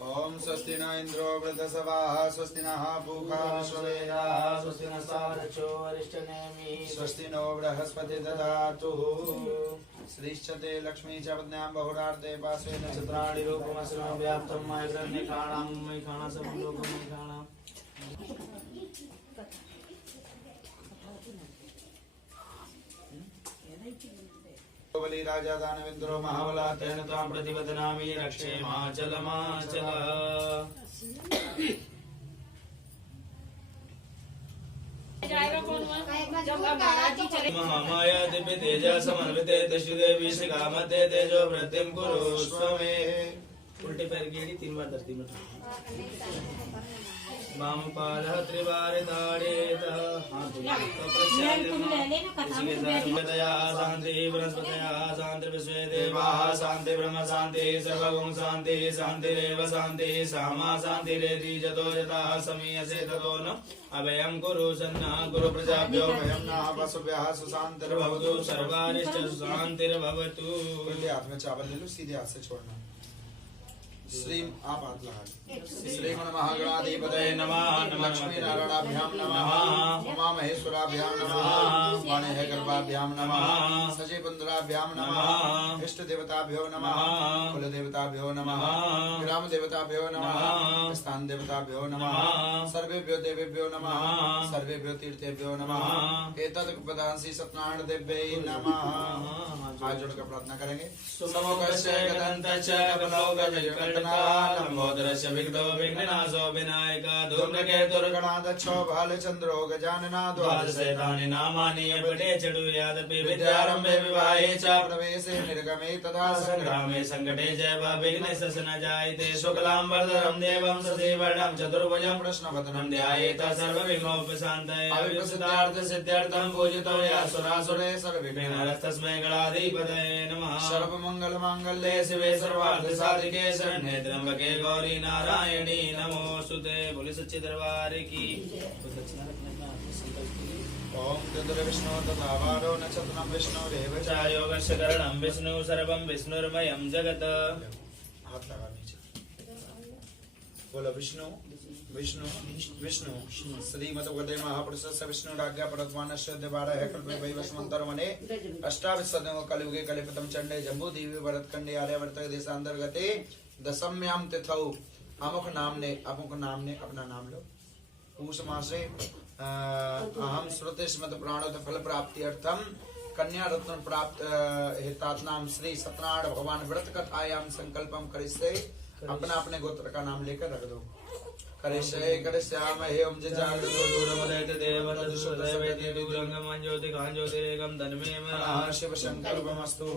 ओम स्वस्ति न इंद्रो वृद्धसवाः स्वस्ति नः पूषा विश्ववेदाः स्वस्ति नः सारथो अरिष्टनेमि स्वस्ति नो बृहस्पति ददातु श्रीश्चते लक्ष्मी च पद्म्यां बहुरार्ते पार्श्वे नक्षत्राणि रूपमस्नो व्याप्तं मयसन्निखाणां मयिखाणा समलोकमयिखाणाम् बलि राजा दानवेन्द्रो महाबला तेन त्वां प्रतिपदनामि रक्षे माचल माचल महामाया दिव्य तेज समन्विते दशदेवी श्रीकामते तेजो वृद्धिं कुरु स्वमे उल्टे पैर की 3 बार धरती में वाम पादः त्रिवारे ताड़ेत शांति बृहस्पतया शांति विश्वे देवाः शांति ब्रह्म शांति सर्वगुण शांति शांतिरेव शांति सामा शांतिरेति जतो यथा समीयसे ततो न अभयं कुरु सन्नः कुरु प्रजाभ्यो भयं नः पशुभ्यः सुशान्तिर्भवतु सर्वारिश्च सुशान्तिर्भवतु। हाथ में चावल ले लो, सीधे हाथ से छोड़ना। श्री आप हाथ लगा श्री महागणाधिपतये नमः लक्ष्मी नारायणाभ्यां नमः उमा महेश्वराभ्यां नमः वाणी गर्भाभ्यां नमः सचिपुंद्राभ्यां नमः इष्ट देवताभ्यो नमः कुल देवताभ्यो नमः ग्राम देवताभ्यो नमः स्थान देवताभ्यो नमः सर्वेभ्यो देवेभ्यो नमः सर्वेभ्यो तीर्थेभ्यो नमः एतत् पदांसि सत्यनारायण देव्यै नमः। हाथ जोड़कर प्रार्थना करेंगे। समोकस्य गदन्तस्य कपलोगजकण्ड लंबोदरस्य विघ्नो विघ्ननाशो विनायक धूम्रकेतुर्गणाध्यक्षो भालचन्द्रो गजानना द्वादशैतानि नामानि पठे चतुर्यादपि विद्यारम्भे विवाहे च प्रवेशे निर्गमे तथा संग्रामे संकटे च विघ्नेशस्य न जायते शुक्लाम्बरधरं देवं शशिवर्णं चतुर्भुजं प्रश्नवदनं ध्यायेत सर्वविघ्नोपशान्तये अविघ्नसिद्धार्थसिद्ध्यर्थं पूजितो यासुरासुरे सर्वविघ्नहरस्तस्मै गणाधिपतये नमः। सर्वमङ्गलमाङ्गल्ये शिवे सर्वार्थसाधिके शरण्ये त्र्यंबके गौरी नारायणी नमोस्तुते। बोले सच्चे दरबार की। ओम तत्र विष्णु तथावारो नक्षत्रं विष्णुरेव च योगस्य करणं विष्णु सर्वं विष्णुर्मयं जगत्। हाथ लगा नीचे। बोलो विष्णु विष्णु विष्णु श्रीमद्भगवते महापुरुषस्य विष्णुराज्ञा परत्वानस्य द्वारः कल्पे वैवस्वन्तरमने अष्टाविंशतितमे कलियुगे कलिपतम चण्डे जम्बूद्वीपे भरतखण्डे आर्यावर्त देशान्तर्गते दशम्यां तिथौ अमुक नाम ने अपना नाम लो। पूष मासे अहम श्रुति स्मृत प्राणोत फल प्राप्ति अर्थम कन्या रत्न प्राप्त हितात्नाम श्री सत्यनारायण भगवान व्रत कथायाम संकल्पम करिष्ये। अपना अपने गोत्र का नाम लेकर रख दो। करिष्ये करिष्यामहे ओम जजागतो दूरमदैत देवतदुषुदेवेति दूरंगम ज्योतिकां ज्योतिरेकं धन्मे मनः शिव संकल्पमस्तु।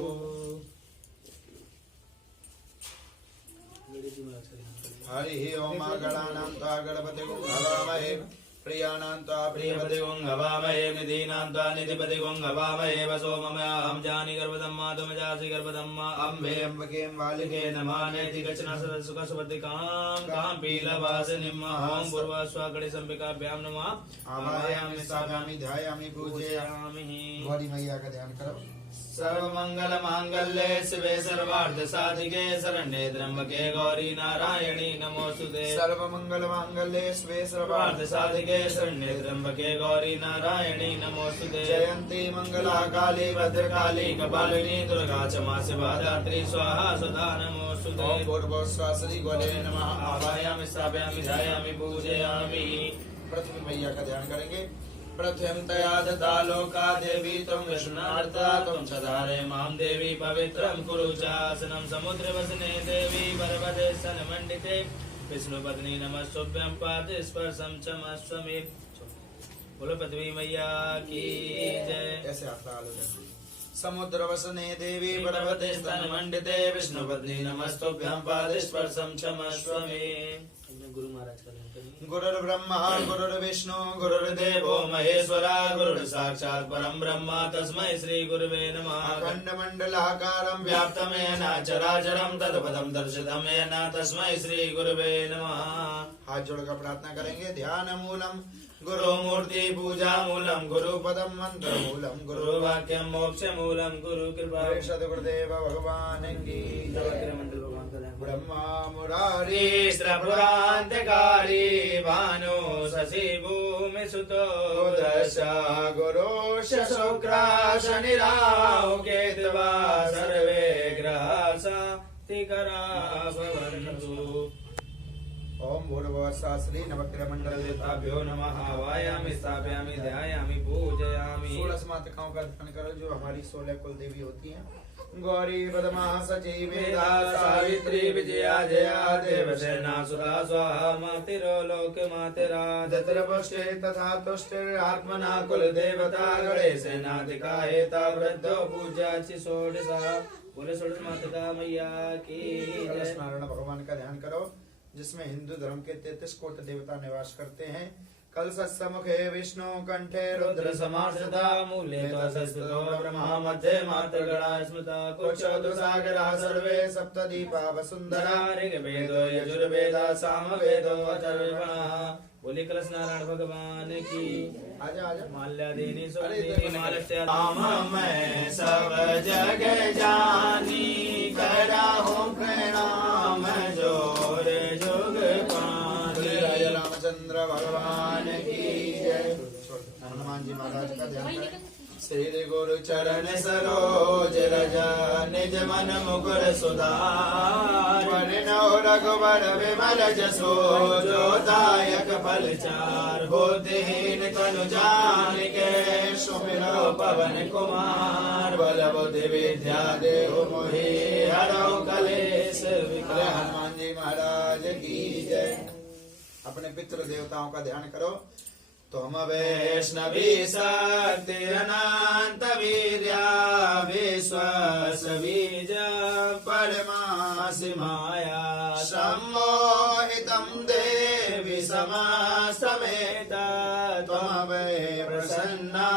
हरि ओम गणानां त्वा गणपतिं हवामहे प्रियाणां त्वा प्रियपतिं हवामहे निधीनां त्वा निधिपतिं हवामहे वसो मम अहं जानि गर्भधम्मा तुमजासि गर्भधम्मा अम्बे अम्बके बालिके नमानेति गचना सुखसुपतिकां कां पीलवासिनीं अहं पूर्वस्वागणे संपिकाभ्यां नमः आवाहयामि स्थापयामि ध्यायामि पूजयामि। गौरी मैया का ध्यान करो। सर्वमंगल मांगल्ये शिवे सर्वार्थ साधिके शरण्ये त्र्यंबके गौरी नारायणी नमोस्तुते। सर्वमंगल मांगल्ये शिवे सर्वार्थ साधिके शरण्ये त्र्यंबके गौरी नारायणी नमोस्तुते। जयंती मंगला काली भद्रकाली कपालिनी दुर्गा क्षमा शिवा धात्री स्वाहा सदा नमोस्तुते। ओम भूर्भुवस्सुः गौरे नमः आवाहयामि स्थापयामि ध्यायामि पूजयामि। पृथ्वी मैया का ध्यान करेंगे। प्रथम तया दता लोका देवी त्वं विष्णुर्ता त्वं चधारे मां देवी पवित्रं कुरु चासनं समुद्र वसने देवी पर्वते सनमण्डिते विष्णुपत्नी नमस्तुभ्यं पादे स्पर्शं च मस्वमे। बोलो पृथ्वी मैया की जय। ऐसे हाथ लगा लो। समुद्र वसने देवी पर्वते सनमण्डिते विष्णुपत्नी नमस्तुभ्यं पादे स्पर्शं च मस्वमे। गुरु महाराज का ध्यान करेंगे। गुरुर्ब्रह्मा गुरुर्विष्णु गुरुर्देवो महेश्वरा गुरुर् साक्षात् परम ब्रह्म तस्मै श्री गुरुवे नमः। अखण्डमण्डलाकारं व्याप्तं येन चराचरं तत्पदं दर्शितं येन तस्मै श्री गुरुवे नमः। हाथ जोड़कर प्रार्थना करेंगे। ध्यान मूलम गुरु मूर्ति पूजा मूलम गुरु पदम मंत्र मूलम गुरु वाक्यम मोक्ष मूलम गुरु कृपा। सदगुरुदेव भगवान की मंडल भगवान का ध्यान। ब्रह्मा मुरारी पुरांतकारी भानु शशि भूमि सुतो दश गुरु शुक्रा शनि राहु केतवा सर्वे ग्रहा शांतिकरा भवन्तु। ओम भूर्भुवस्सुः श्री नवग्रह मंडल देवताभ्यो नमः। वायामि स्थापयामि ध्यायामि पूजयामि। 16 मातृकाओं का ध्यान करो जो हमारी 16 कुल देवी होती हैं। गौरी पद्मा सची वेदा सावित्री विजया जया देवसेना सुरा स्वाहा मातिरो लोक मातिरा दत्रपुष्टे तथा तुष्टिर आत्मना कुल देवता गणेशनाधिका हेता वृद्धो पूजा षोडशा। बोले षोडश माता मैया की जय। नारायण भगवान का ध्यान करो जिसमें हिंदू धर्म के 33 कोट देवता निवास करते हैं। कल सत्समुखे विष्णु कंठे रुद्र समाश्रिता मूले तस्थितो ब्रह्मा मध्ये मातृगणा स्मृता कोशोदु सागरा सर्वे सप्तदीपा वसुंधरा ऋग्वेदो यजुर्वेदा सामवेदो अथर्वणः। बोले कलश नारायण भगवान की। आजा आजा माल्यादेनी सोनी मालत्या राम मैं सब जग जानी करा हूँ प्रणाम जोरे जुग पानी। राजा रामचंद्र भगवान की जय। हनुमान जी महाराज का ध्यान करें। श्री गुरु चरण सरोज रज निज मन मुकुर सुधार वरनौ रघुवर विमल जसो जो दायक फलचार। बुद्धिहीन तनु जानिके सुमिरो पवन कुमार बल बुद्धि विद्या देहु मोहि हरौ कलेश विकार। हनुमान जी महाराज की जय। अपने पितृ देवताओं का ध्यान करो। तुम वैष्णवी शक्ति अनंत वीर्या विश्वास बीज परमासि माया सम्मोहितं देवी समासमेत त्वं वै प्रसन्ना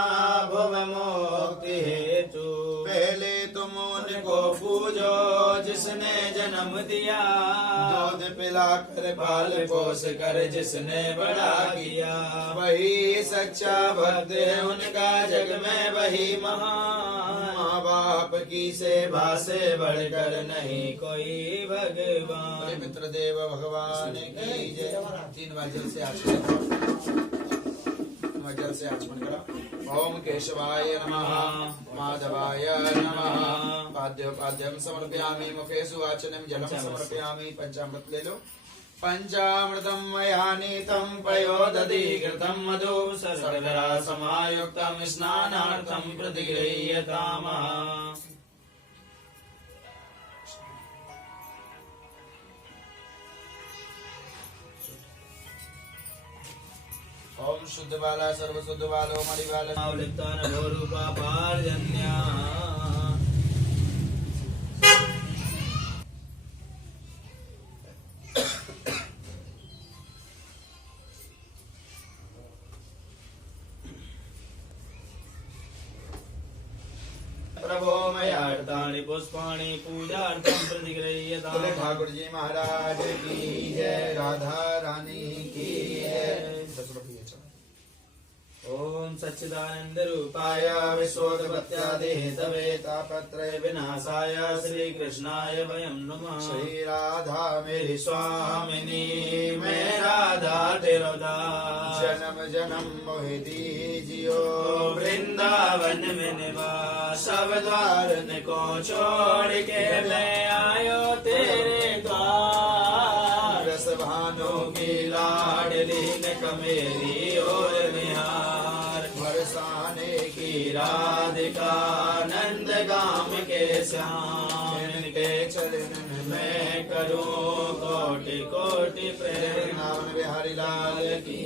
भुव मोक्ति हेतु। पहले तुम उनको पूजो जिसने जन्म दिया दूध पिलाकर पाल पोस कर जिसने बड़ा किया। वही सच्चा भक्त है उनका जग में वही महान। माँ बाप की सेवा से बढ़कर नहीं कोई भगवान। मित्र देव भगवान की जय। 3 बार जल से आचमन जल से आचमन करो। ओम केशवाय नमः माधवाय नमः। पाद्यम समर्पयामि मुखे सुवाचनम जलम समर्पयामि। पंचामृत ले लो। पंचामृतं मया नीतं पयोदधिकृतं मधु सर्वरा समायुक्तं स्नानार्थं प्रतिगृह्यतामः। ओम शुद्ध बाला सर्व शुद्ध बालो मणिबाला आवलिप्तान भोरूपा पार्जन्या। प्रभो मयार्तानि पुष्पाणि पूजार्थं प्रतिगृह्यताम्। ठाकुर जी महाराज की जय। राधा रानी की जय। ओम सच्चिदानंद रूपाय विश्वोत्पत्त्यादि हेतवे तापत्रय विनाशाय श्री कृष्णाय वयं नमः। श्री राधा मेरी स्वामिनी मैं राधा तेरो दास। जन्म जन्म मोहि दीजियो वृंदावन में निवास। सब द्वार को छोड़ के मैं आयो तेरे द्वार। रस भानु की लाडली ने कमेरी और निहार। बरसाने की राधिका नंद गाम के श्याम। इनके चरण में करूं कोटि कोटि प्रेरणा। बिहारी लाल की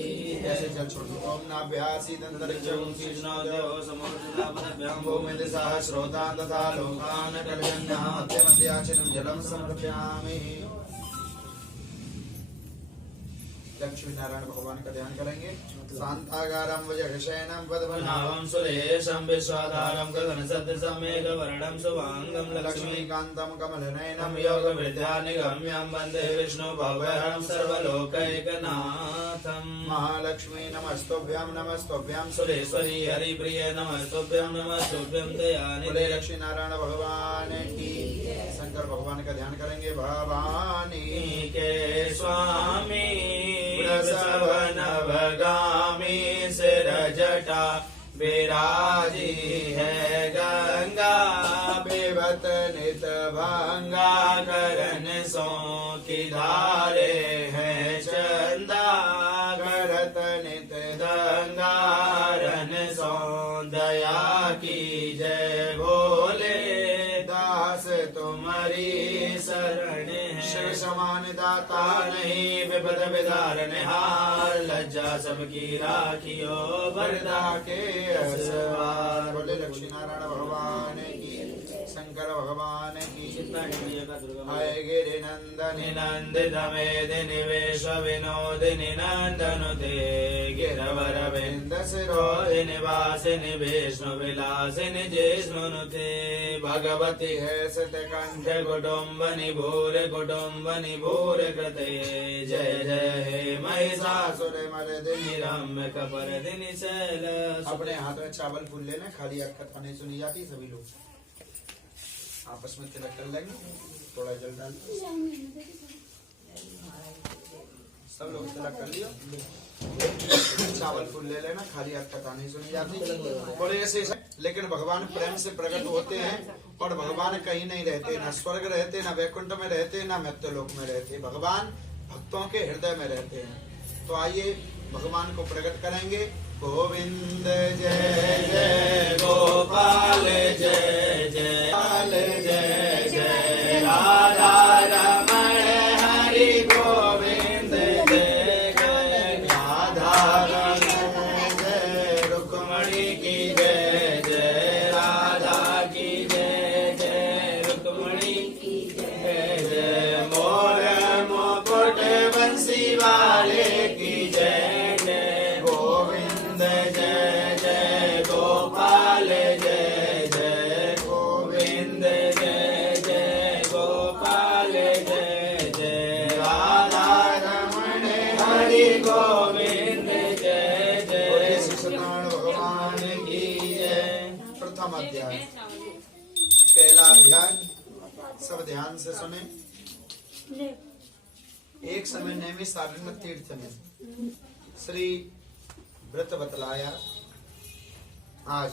ऐसे जल छोड़ दो। ओम नाभ्यासी दंतरिक्षं शीर्षणोदयो समुद्रतापदभ्यां भूमि दिशा श्रोतान् तथा लोकान् कल्यन्नः। मध्य मध्याचनं जलं समर्पयामि। लक्ष्मी नारायण भगवान का ध्यान करेंगे। शांतागारम वज्रशयनम पद्मनाभम नावं सुरेशं विश्वाधारं गगनसदृशं मेघवर्णं शुभांगं लक्ष्मीकांतम कमलनयनम योगविद्यानिगम्यं वन्दे विष्णुभवहरं सर्वलोकैकनाथं। महालक्ष्मी नमस्तुभ्यां नमस्तुभ्यां सुरेश्वरी हरिप्रिय नमस्तुभ्यं नमस्तुभ्यं दयानिधे। लक्ष्मी नारायण भगवान की। शंकर भगवान का ध्यान करेंगे। भवानी के स्वामी वृषभ नवगामी सिर जटा विराजी है गंगा बेवत नित भंगा करन सो की धारे है चंदा करत नित दंगारन सो दया की जय भोले दास तुम्हारी शरण है शिव समान दाता नहीं विपद विदारण हार लज्जा सबकी राखियो वरदा वरदा के असवार। बोले लक्ष्मी नारायण भगवान की। शंकर भगवान की। हाय गिरि नंदनी निनंदित मेदिनि वेश विनोदिनि नंदनुते गिरवर बिंद सिरो विंदसिरोधिनि वासिनि विष्णु विलासिनि जिष्णुनुते भगवती है सतकंठ कुटुम्बनि भूर कृते जय जय हे महिषासुर सासुर मर्दिनी। रम्य कपर्दिनि शैल अपने हाथ में चावल फूल लेना। खाली अक्षत पानी सुनी जाती। सभी लोग आपस में तिलक कर लेंगे। थोड़ा जल डाल सब लोग तिलक कर लियो। चावल फूल ले लेना। खाली अक्षत नहीं सुनी जाती। बड़े ऐसे लेकिन भगवान प्रेम से प्रकट होते हैं और भगवान कहीं नहीं रहते, ना स्वर्ग रहते, ना वैकुंठ में रहते, ना मृत्युलोक में रहते। भगवान भक्तों के हृदय में रहते हैं। तो आइए भगवान को प्रकट करेंगे। गोविंद जय जय गोपाल जय जय जय जय राधा रमण हरि गोविंद जय जय राधा रमण जय रुक्मणी की जय जय राधा की जय जय रुक्मणी की जय जय मोर मुकुट बंसी वाले की जय जय गोविंद जय जय गोपाल जय जय गोविंद जय जय गोपाल जय जय राधा रमण हरि गोविंद जय जय सत्यनारायण भगवान की जय। प्रथम अध्याय पहला अध्याय सब ध्यान से सुने। एक समय नैमी सारंग तीर्थ में श्री व्रत बतलाया। आज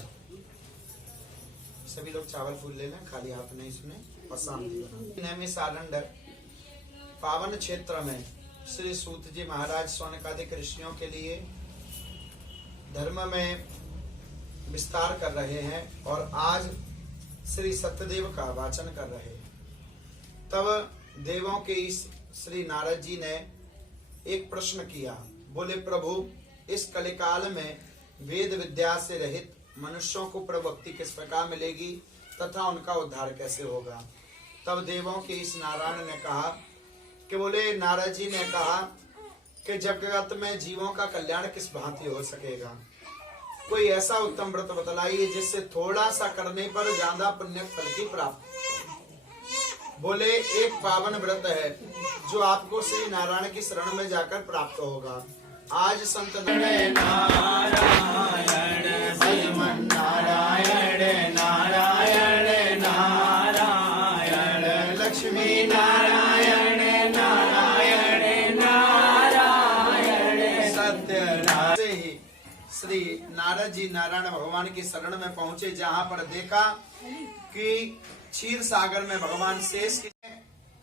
सभी लोग चावल फूल ले लें। खाली हाथ नहीं सुने और शांति बना। नैमी सारंग पावन क्षेत्र में श्री सूत जी महाराज सौनकादिक ऋषियों के लिए धर्म में विस्तार कर रहे हैं और आज श्री सत्यदेव का वाचन कर रहे हैं। तब देवों के इस श्री नारद जी ने एक प्रश्न किया। बोले प्रभु, इस कलिकाल में वेद विद्या से रहित मनुष्यों को प्रभुभक्ति किस प्रकार मिलेगी तथा उनका उद्धार कैसे होगा। तब देवों के इस नारायण ने कहा कि बोले नारद जी ने कहा कि जगत में जीवों का कल्याण किस भांति हो सकेगा। कोई ऐसा उत्तम व्रत बतलाइए जिससे थोड़ा सा करने पर ज्यादा पुण्य फल की प्राप्ति। बोले एक पावन व्रत है जो आपको श्री नारायण की शरण में जाकर प्राप्त होगा। आज संत नारायण श्रीमन नारायण नारायण नारायण लक्ष्मी नारायण नारायण नारायण सत्य से ही श्री नारद जी नारायण भगवान की शरण में पहुंचे, जहां पर देखा कि क्षीर सागर में भगवान शेष की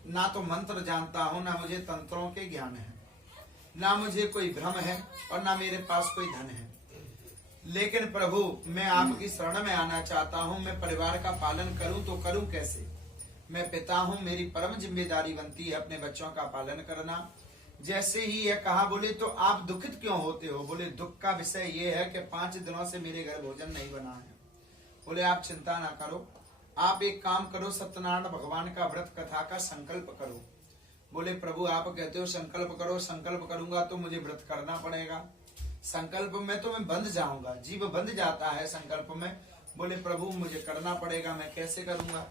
ना तो मंत्र जानता हूँ, ना मुझे तंत्रों के ज्ञान है, ना मुझे कोई भ्रम है और ना मेरे पास कोई धन है। लेकिन प्रभु मैं आपकी शरण में आना चाहता हूँ। मैं परिवार का पालन करूँ तो करूँ कैसे। मैं पिता हूँ, मेरी परम जिम्मेदारी बनती है अपने बच्चों का पालन करना। जैसे ही यह कहा, बोले तो आप दुखित क्यों होते हो। बोले दुख का विषय ये है कि 5 दिनों से मेरे घर भोजन नहीं बना है। बोले आप चिंता ना करो, आप एक काम करो, सत्यनारायण भगवान का व्रत कथा का संकल्प करो। बोले प्रभु आप कहते हो संकल्प करो, संकल्प करूंगा तो मुझे व्रत करना पड़ेगा, संकल्प में तो मैं बंध जाऊंगा, जीव बंध जाता है संकल्प में। बोले प्रभु मुझे करना पड़ेगा, मैं कैसे करूंगा,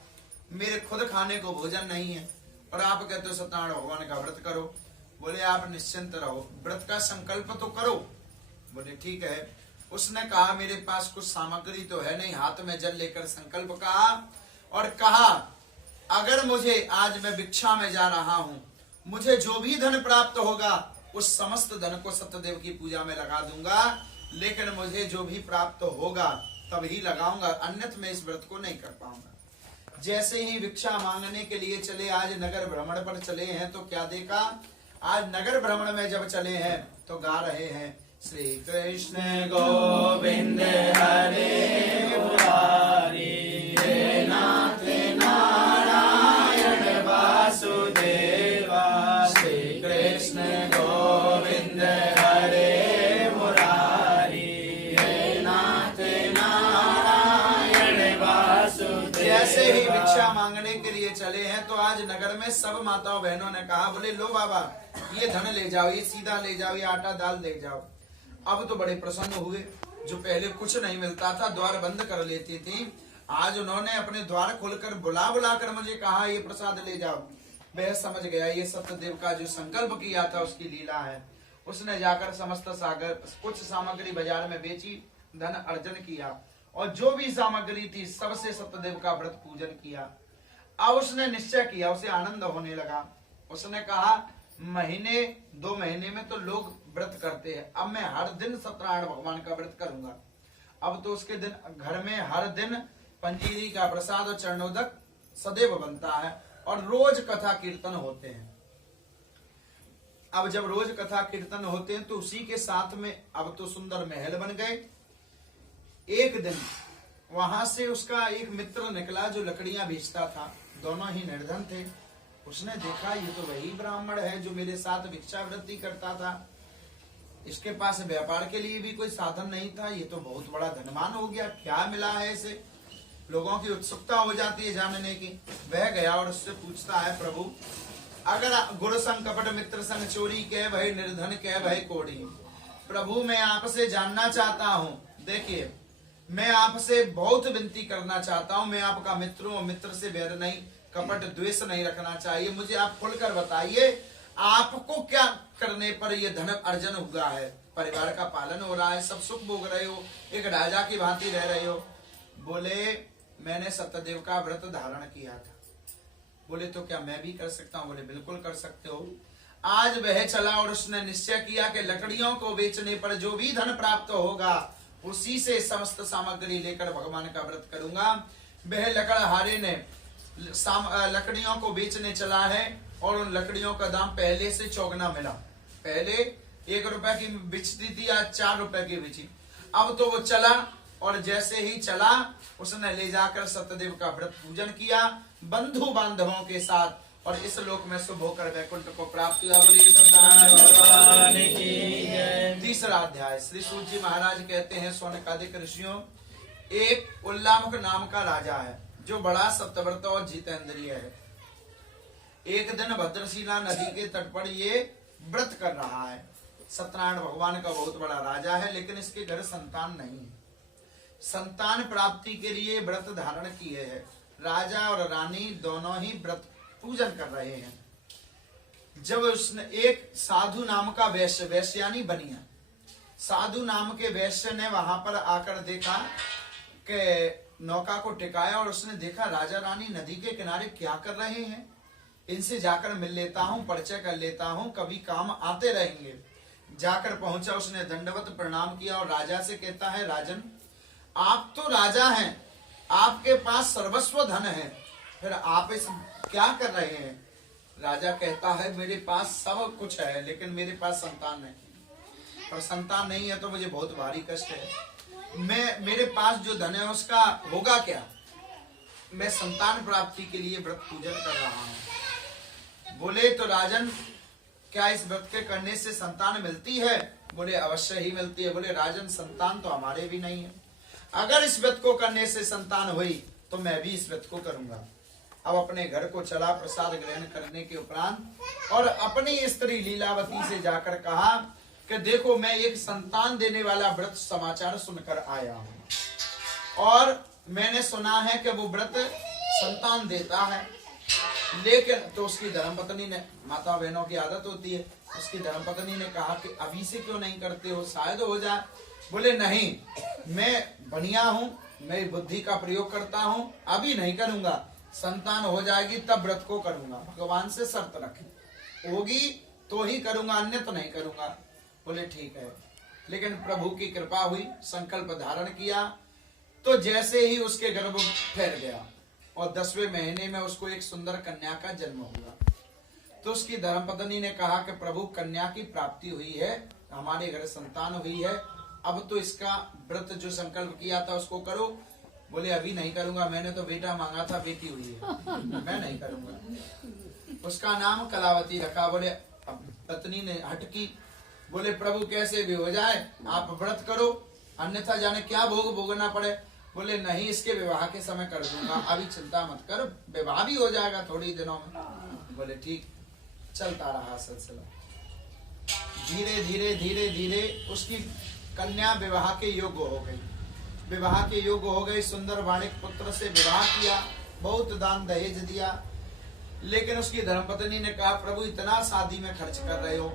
मेरे खुद खाने को भोजन नहीं है और आप कहते हो सत्यनारायण भगवान का व्रत करो। बोले आप निश्चिंत रहो, व्रत का संकल्प तो करो। बोले ठीक है। उसने कहा मेरे पास कुछ सामग्री तो है नहीं, हाथ में जल लेकर संकल्प कहा और कहा अगर मुझे आज मैं भिक्षा में जा रहा हूं, मुझे जो भी धन प्राप्त होगा उस समस्त धन को सत्यदेव की पूजा में लगा दूंगा, लेकिन मुझे जो भी प्राप्त होगा तभी लगाऊंगा, अन्यथा मैं इस व्रत को नहीं कर पाऊंगा। जैसे ही भिक्षा मांगने के लिए चले, आज नगर भ्रमण पर चले हैं तो क्या देखा, आज नगर भ्रमण में जब चले हैं तो गा रहे हैं श्री कृष्ण गोविंद हरे मुरारी, हे नाथ नारायण वासुदेवा। श्री कृष्ण गोविंद हरे मुरारी, हे नाथ नारायण वासुदेवा। जैसे ही भिक्षा मांगने के लिए चले हैं तो आज नगर में सब माताओं बहनों ने कहा बोले लो बाबा ये धन ले जाओ, ये सीधा ले जाओ, ये आटा दाल ले जाओ। अब तो बड़े प्रसन्न हुए, जो पहले कुछ नहीं मिलता था, द्वार बंद कर लेती थी, आज उन्होंने अपने द्वार खोलकर बुला बुला कर मुझे कहा ये प्रसाद ले जाओ। वह समझ गया ये सत्यदेव का जो संकल्प किया था उसकी लीला है। उसने जाकर समस्त सागर कुछ सामग्री बाजार में बेची, धन अर्जन किया और जो भी सामग्री थी सबसे सत्यदेव का व्रत पूजन किया। अब उसने निश्चय किया, उसे आनंद होने लगा। उसने कहा महीने 2 महीने में तो लोग व्रत करते हैं, अब मैं हर दिन सत्यनारायण भगवान का व्रत करूंगा। अब तो उसके दिन घर में हर दिन पंजीरी का प्रसाद और चरणोदक सदैव बनता है और रोज कथा कीर्तन होते हैं। अब जब रोज कथा कीर्तन होते हैं तो उसी के साथ में अब तो सुंदर महल बन गए। एक दिन वहां से उसका एक मित्र निकला जो लकड़ियां बेचता था, दोनों ही निर्धन थे। उसने देखा ये तो वही ब्राह्मण है जो मेरे साथ भिक्षावृत्ति करता था, इसके पास व्यापार के लिए भी कोई साधन नहीं था, ये तो बहुत बड़ा धनवान हो गया, क्या मिला है इसे। लोगों की उत्सुकता हो जाती है जानने की। वह गया और उससे पूछता है प्रभु अगर गुरु संग कपट मित्र संग चोरी कह भय निर्धन कह भय कोड़ी। प्रभु मैं आपसे जानना चाहता हूँ, देखिए मैं आपसे बहुत विनती करना चाहता हूँ, मैं आपका मित्र हूँ, मित्र से बैर नहीं, कपट द्वेष नहीं रखना चाहिए, मुझे आप खुलकर बताइए आपको क्या करने पर यह धन अर्जन हुआ है, परिवार का पालन हो रहा है, सब सुख भोग रहे हो, एक राजा की भांति रह रहे हो। बोले मैंने सत्यदेव का व्रत धारण किया था। बोले तो क्या मैं भी कर सकता हूँ? बोले बिल्कुल कर सकते हो। आज वह चला और उसने निश्चय किया कि लकड़ियों को बेचने पर जो भी धन प्राप्त होगा उसी से समस्त सामग्री लेकर भगवान का व्रत करूंगा। वह लकड़हारे ने लकड़ियों को बेचने चला है और उन लकड़ियों का दाम पहले से चौगुना मिला। पहले 1 रुपए की बिचती थी, आज 4 रुपए की बिची। अब तो वो चला और जैसे ही चला उसने ले जाकर सत्यदेव का व्रत पूजन किया बंधु बांधवों के साथ और इस लोक में शुभ होकर वैकुंठ को प्राप्त हुआ। भगवान की जय। तीसरा अध्याय। श्री सूत जी महाराज कहते हैं सौनकादिक ऋषियों, एक उल्लामुख नाम का राजा है जो बड़ा सत्यव्रत और जितेंद्रिय है। एक दिन भद्रशिला नदी के तट पर ये व्रत कर रहा है। सत्यनारायण भगवान का बहुत बड़ा राजा है, लेकिन इसके घर संतान नहीं है। संतान प्राप्ति के लिए व्रत धारण किए है। राजा और रानी दोनों ही व्रत पूजन कर रहे हैं। जब उसने एक साधु नाम का वैश्य, वैश्यानी बनिया, साधु नाम के वैश्य ने वहां पर आकर देखा कि नौका को टिकाया और उसने देखा राजा रानी नदी के किनारे क्या कर रहे हैं, इनसे जाकर मिल लेता हूँ, परिचय कर लेता हूँ, कभी काम आते रहेंगे। जाकर पहुंचा, उसने दंडवत प्रणाम किया और राजा से कहता है राजन आप तो राजा हैं, आपके पास सर्वस्व धन है, फिर आप इस क्या कर रहे हैं? राजा कहता है मेरे पास सब कुछ है लेकिन मेरे पास संतान नहीं, और संतान नहीं है तो मुझे बहुत भारी कष्ट है। मेरे पास जो धन है उसका होगा क्या? मैं संतान प्राप्ति के लिए व्रत पूजन कर रहा हूँ। बोले तो राजन क्या इस व्रत के करने से संतान मिलती है? बोले अवश्य ही मिलती है। बोले राजन संतान तो हमारे भी नहीं है, अगर इस व्रत को करने से संतान हुई तो मैं भी इस व्रत को करूंगा। अब अपने घर को चला प्रसाद ग्रहण करने के उपरांत और अपनी स्त्री लीलावती से जाकर कहा कि देखो मैं एक संतान देने वाला व्रत समाचार सुनकर आया हूं और मैंने सुना है कि वो व्रत संतान देता है। लेकिन तो उसकी धर्मपत्नी ने, माता बहनों की आदत होती है, उसकी धर्मपत्नी ने कहा कि अभी से क्यों नहीं करते हो, शायद हो जाए। बोले नहीं, मैं बढ़िया हूं, मैं बुद्धि का प्रयोग करता हूं, अभी नहीं करूंगा, संतान हो जाएगी तब व्रत को करूंगा। भगवान से शर्त रखी, होगी तो ही करूंगा, अन्यथा नहीं करूंगा। बोले ठीक है। लेकिन प्रभु की कृपा हुई, संकल्प धारण किया तो जैसे ही उसके गर्भ फैल गया और 10वें महीने में उसको एक सुंदर कन्या का जन्म हुआ। तो उसकी धर्मपत्नी ने कहा कि प्रभु कन्या की प्राप्ति हुई है, हमारे घर संतान हुई है, अब तो इसका व्रत जो संकल्प किया था उसको करो। बोले अभी नहीं करूंगा, मैंने तो बेटा मांगा था, बेटी हुई है, मैं नहीं करूंगा। उसका नाम कलावती रखा। बोले अब पत्नी ने हटकी, बोले प्रभु कैसे भी हो जाए, आप व्रत करो, अन्यथा जाने क्या भोग भोगना पड़े। बोले नहीं, इसके विवाह के समय कर दूंगा, अभी चिंता मत कर, विवाह भी हो जाएगा थोड़ी दिनों में। बोले ठीक। चलता रहा सिलसिला। धीरे धीरे धीरे धीरे उसकी कन्या विवाह के योग्य हो गई। विवाह के योग्य हो गई, सुंदर वाणिक पुत्र से विवाह किया, बहुत दान दहेज दिया। लेकिन उसकी धर्मपत्नी ने कहा प्रभु इतना शादी में खर्च कर रहे हो,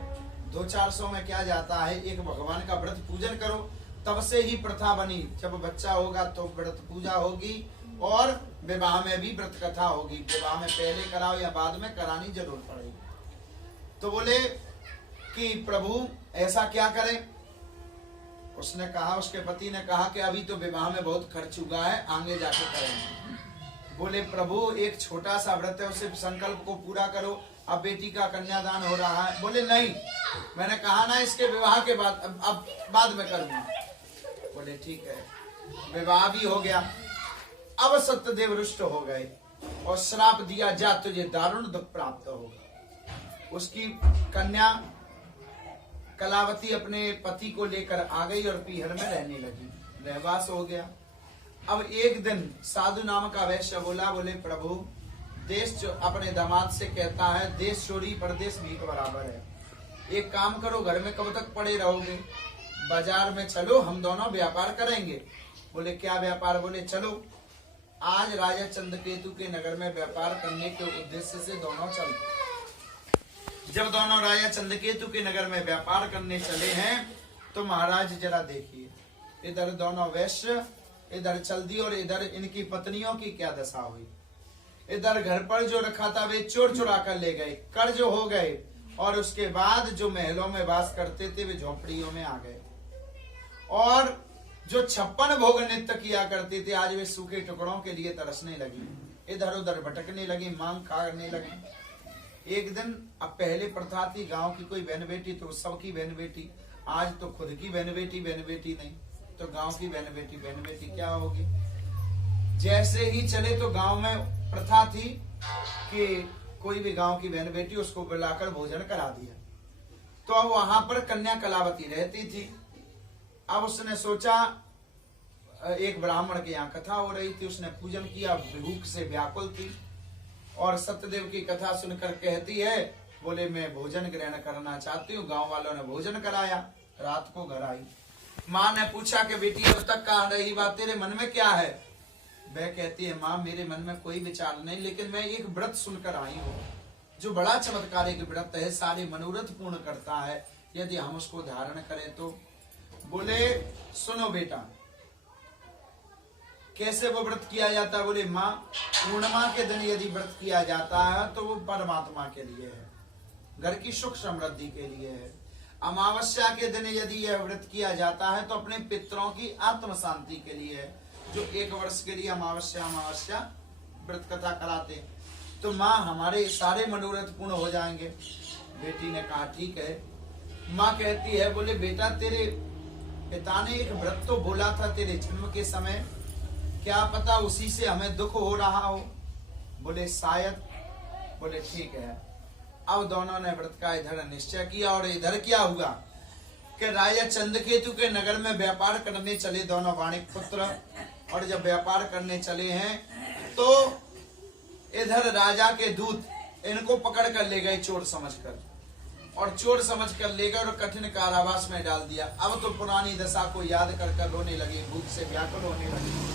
200-400 में क्या जाता है, एक भगवान का व्रत पूजन करो। तब से ही प्रथा बनी, जब बच्चा होगा तो व्रत पूजा होगी और विवाह में भी व्रत कथा होगी। विवाह में पहले कराओ या बाद में, करानी जरूर पड़ेगी। तो बोले कि प्रभु ऐसा क्या करें। उसने कहा, उसके पति ने कहा कि अभी तो विवाह में बहुत खर्च हुआ है, आगे जाके करेंगे। बोले प्रभु एक छोटा सा व्रत है, उसे संकल्प को पूरा करो, अब बेटी का कन्यादान हो रहा है। बोले नहीं, मैंने कहा ना इसके विवाह के बाद, अब बाद में करूंगा। बोले ठीक है। विवाह भी हो गया। अब सत्यदेव रुष्ट हो गए और श्राप दिया, जा तुझे दारुण दुख प्राप्त होगा। उसकी कन्या कलावती अपने पति को लेकर आ गई और पीहर में रहने लगी, रहवास हो गया। अब एक दिन साधु नाम का वैश्य बोला, बोले प्रभु देश अपने दामाद से कहता है, देश चोरी परदेश भीख बराबर है, एक काम करो, घर में कब तक पड़े रहोगे, बाजार में चलो, हम दोनों व्यापार करेंगे। बोले क्या व्यापार। बोले चलो आज राजा चंद्रकेतु के नगर में व्यापार करने के उद्देश्य से दोनों चल। जब दोनों राजा चंद्रकेतु के नगर में व्यापार करने चले हैं तो महाराज जरा देखिए, इधर दोनों वैश्य इधर चल दी और इधर इनकी पत्नियों की क्या दशा हुई। इधर घर पर जो रखा था वे चोर चुरा कर ले गए, कर्ज हो गए, और उसके बाद जो महलों में वास करते थे वे झोपड़ियों में आ गए, और जो 56 भोग नित्य किया करते थे आज वे सूखे टुकड़ों के लिए तरसने लगी, इधर उधर भटकने लगी, मांग करने लगी। एक दिन, अब पहले प्रथा थी गांव की कोई बहन बेटी तो सबकी बहन बेटी, आज तो खुद की बहन बेटी नहीं तो गांव की बहन बेटी क्या होगी। जैसे ही चले तो गांव में प्रथा थी कि कोई भी गांव की बहन बेटी उसको बुलाकर भोजन करा दिया। तो अब वहां पर कन्या कलावती रहती थी। अब उसने सोचा, एक ब्राह्मण के यहाँ कथा हो रही थी, उसने पूजन किया, भूख से व्याकुल थी और सत्यदेव की कथा सुनकर कहती है, बोले मैं भोजन ग्रहण करना चाहती हूँ। गांव वालों ने भोजन कराया, रात को घर आई। माँ ने पूछा कि बेटी अब तक कहाँ रही, बात तेरे मन में क्या है। वह कहती है, माँ मेरे मन में कोई विचार नहीं, लेकिन मैं एक व्रत सुनकर आई हूँ जो बड़ा चमत्कारिक व्रत है, सारे मनोरथ पूर्ण करता है, यदि हम उसको धारण करें तो। बोले सुनो बेटा, कैसे वो व्रत किया जाता है। बोले माँ पूर्णिमा के दिन यदि व्रत किया जाता है तो वो परमात्मा के लिए है, घर की सुख समृद्धि के लिए है। अमावस्या के दिन यदि यह व्रत किया जाता है तो अपने पितरों की आत्म शांति के लिए है, जो 1 वर्ष के लिए अमावस्या व्रत कथा कराते। तो माँ हमारे सारे मनोरथ पूर्ण हो जाएंगे। बेटी ने कहा ठीक है। माँ कहती है, बोले बेटा तेरे पिता ने एक व्रत तो बोला था तेरे जन्म के समय, क्या पता उसी से हमें दुख हो रहा हो। बोले शायद। बोले ठीक है। अब दोनों ने व्रत का इधर निश्चय किया और इधर क्या हुआ कि राजा चंद्रकेतु के नगर में व्यापार करने चले दोनों वाणिक पुत्र। और जब व्यापार करने चले हैं तो इधर राजा के दूत इनको पकड़ कर ले गए चोर समझकर, और चोर समझकर ले गए और कठिन कारावास में डाल दिया। अब तो पुरानी दशा को याद कर कर रोने लगे, भूख से व्याकुल होने लगे।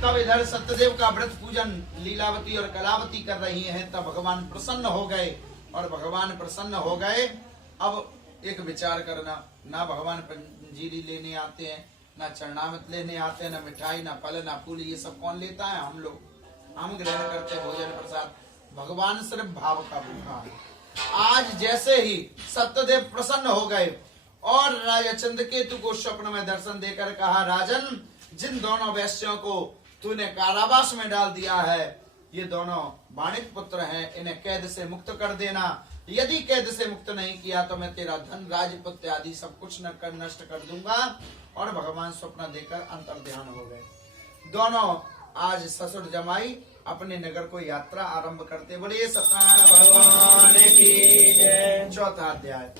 तब इधर सत्यदेव का व्रत पूजन लीलावती और कलावती कर रही हैं। तब भगवान प्रसन्न हो गए, और भगवान प्रसन्न हो गए। अब एक विचार करना, ना भगवान पंजीरी लेने आते हैं, ना चरणामृत लेने आते हैं, ना मिठाई, ना फल, ना फूल, ये सब कौन लेता है? हम लोग, हम ग्रहण करते हैं भोजन प्रसाद। भगवान सिर्फ भाव का भूखा है। आज जैसे ही सत्यदेव प्रसन्न हो गए और राजा चंद्रकेतु को स्वप्न में दर्शन देकर कहा, राजन, जिन दोनों वैश्यों को तूने कारावास में डाल दिया है, ये दोनों वाणिक पुत्र हैं, इन्हें कैद से मुक्त कर देना। यदि कैद से मुक्त नहीं किया तो मैं तेरा धन, राजपुत्र आदि सब कुछ नष्ट कर दूंगा। और भगवान स्वप्न देकर अंतर्ध्यान हो गए। दोनों आज ससुर जमाई अपने नगर को यात्रा आरंभ करते। बोलिए सत्यनारायण भगवान की जय। चौथा अध्याय।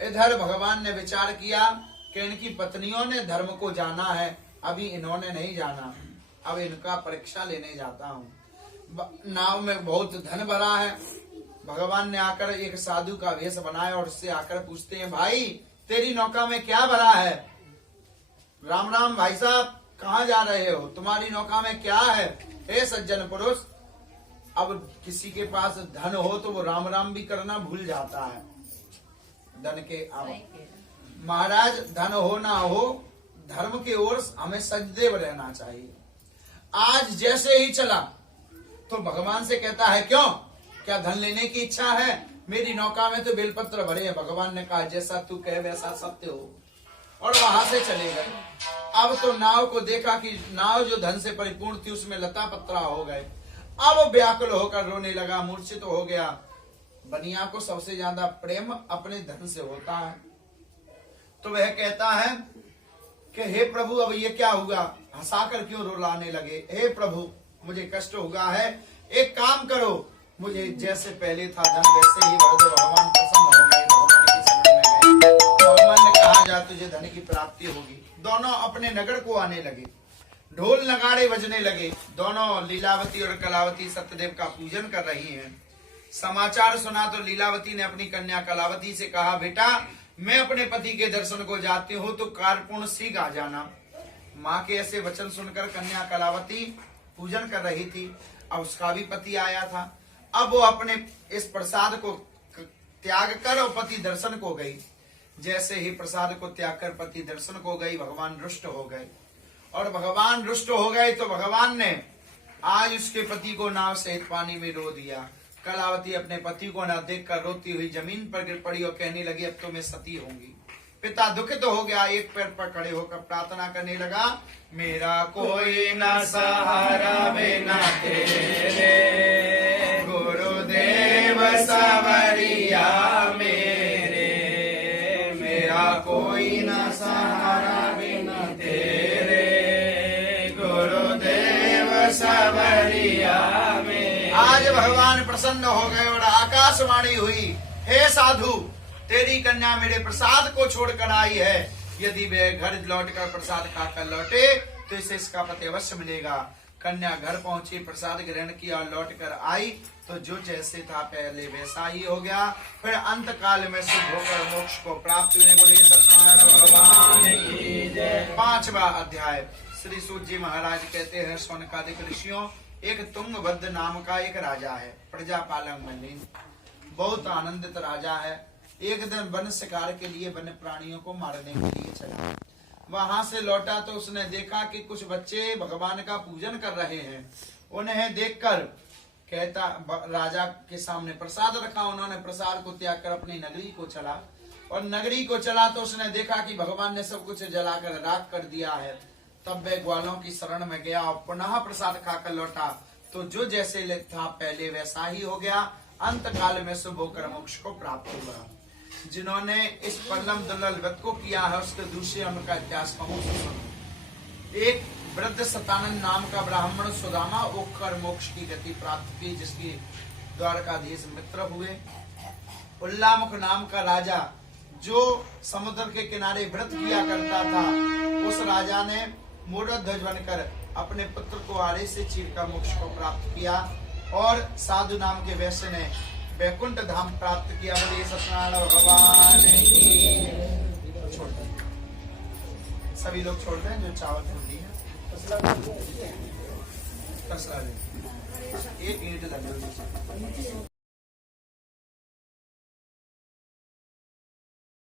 इधर भगवान ने विचार किया कि इनकी पत्नियों ने धर्म को जाना है, अभी इन्होंने नहीं जाना, अब इनका परीक्षा लेने जाता हूँ। नाव में बहुत धन भरा है। भगवान ने आकर एक साधु का वेश बनाया और उससे आकर पूछते हैं, भाई तेरी नौका में क्या भरा है? राम राम भाई साहब, कहाँ जा रहे हो? तुम्हारी नौका में क्या है? हे सज्जन पुरुष, अब किसी के पास धन हो तो वो राम राम भी करना भूल जाता है। धन के महाराज, धन हो ना हो, धर्म की ओर हमें सजदेव रहना चाहिए। आज जैसे ही चला तो भगवान से कहता है, क्यों, क्या धन लेने की इच्छा है? मेरी नौका में तो बेलपत्र भरे हैं। भगवान ने कहा, जैसा तू कहे वैसा सत्य हो, और वहां से चले गए। अब तो नाव को देखा कि नाव जो धन से परिपूर्ण थी उसमें लता पत्रा हो गए। अब व्याकुल होकर रोने लगा, मूर्छित हो गया। बनिया को सबसे ज्यादा प्रेम अपने धन से होता है, तो वह कहता है कि हे प्रभु, अब ये क्या हुआ? हंसाकर क्यों रुलाने लगे? हे प्रभु, मुझे कष्ट हुआ है, एक काम करो, मुझे जैसे पहले था धन वैसे ही भर दो। भगवान प्रसन्न हो गए, भगवान की शरण में गए। भगवान ने कहा, जा तुझे धन की प्राप्ति होगी। दोनों अपने नगर को आने लगे, ढोल नगाड़े बजने लगे। दोनों लीलावती और कलावती सत्यदेव का पूजन कर रही हैं। समाचार सुना तो लीलावती ने अपनी कन्या कलावती से कहा, बेटा मैं अपने पति के दर्शन को जाती हूँ, तो कार्यपूर्ण शीघ्र आ जाना। माँ के ऐसे वचन सुनकर कन्या कलावती पूजन कर रही थी। अब उसका भी पति आया था। अब वो अपने इस प्रसाद को त्याग कर और पति दर्शन को गई। जैसे ही प्रसाद को त्याग कर पति दर्शन को गई, भगवान रुष्ट हो गए। और भगवान रुष्ट हो गए तो भगवान ने आज उसके पति को नाव सहित पानी में रो दिया। कलावती अपने पति को न देखकर रोती हुई जमीन पर गिर पड़ी और कहने लगी, अब तो मैं सती होंगी। पिता दुखित हो गया, एक पैर पर खड़े होकर प्रार्थना करने लगा, मेरा कोई न सहारा बिना तेरे, गुरुदेव सवरिया मेरे, मेरा कोई न सहारा बिना तेरे, गुरुदेव सवरिया मेरे। आज भगवान प्रसन्न हो गए और आकाशवाणी हुई, हे साधु, तेरी कन्या मेरे प्रसाद को छोड़कर आई है। यदि वे घर लौटकर प्रसाद खाकर लौटे तो इसे इसका पति अवश्य मिलेगा। कन्या घर पहुंची, प्रसाद ग्रहण किया और लौटकर आई तो जो जैसे था पहले वैसा ही हो गया। फिर अंत काल में शुभ होकर मोक्ष को प्राप्त हुए। बोलिए सत्यनारायण भगवान की जय। 5वां अध्याय। श्री सूत जी महाराज कहते हैं, शौनकादिक ऋषियों, एक तुंगभद्र नाम का एक राजा है, प्रजापालक मलिन, बहुत आनंदित राजा है। एक दिन वन शिकार के लिए वन्य प्राणियों को मारने के लिए चला। वहां से लौटा तो उसने देखा कि कुछ बच्चे भगवान का पूजन कर रहे हैं। उन्हें देखकर कहता, राजा के सामने प्रसाद रखा। उन्होंने प्रसाद को त्याग कर अपनी नगरी को चला, और नगरी को चला तो उसने देखा कि भगवान ने सब कुछ जलाकर राख कर दिया है। तब वह ग्वालों की शरण में गया और पुनः प्रसाद खाकर लौटा तो जो जैसे था पहले वैसा ही हो गया। अंत काल में शुभ होकर मोक्ष को प्राप्त हुआ। जिन्होंने इस परम दुर्लभ व्रत को किया है उसके दूसरे अंग का इतिहास कहूं तो सुनो। एक वृद्ध सतानंद नाम का ब्राह्मण सुदामा होकर मोक्ष की गति प्राप्त की, जिसकी द्वारकाधीश मित्र हुए। उल्लामुख नाम का राजा जो समुद्र के किनारे व्रत किया करता था, उस राजा ने मूढ़ध्वज बनकर अपने पुत्र को आड़े से चीरकर मोक्ष को प्राप्त किया। और साधु नाम के वैश्य ने वैकुंठ धाम प्राप्त किया। बोलिए सत्यनारायण भगवान की। छोड़ते हैं सभी लोग, छोड़ते हैं जो चावल फूटी है। तसला एक ईंट लग रही है।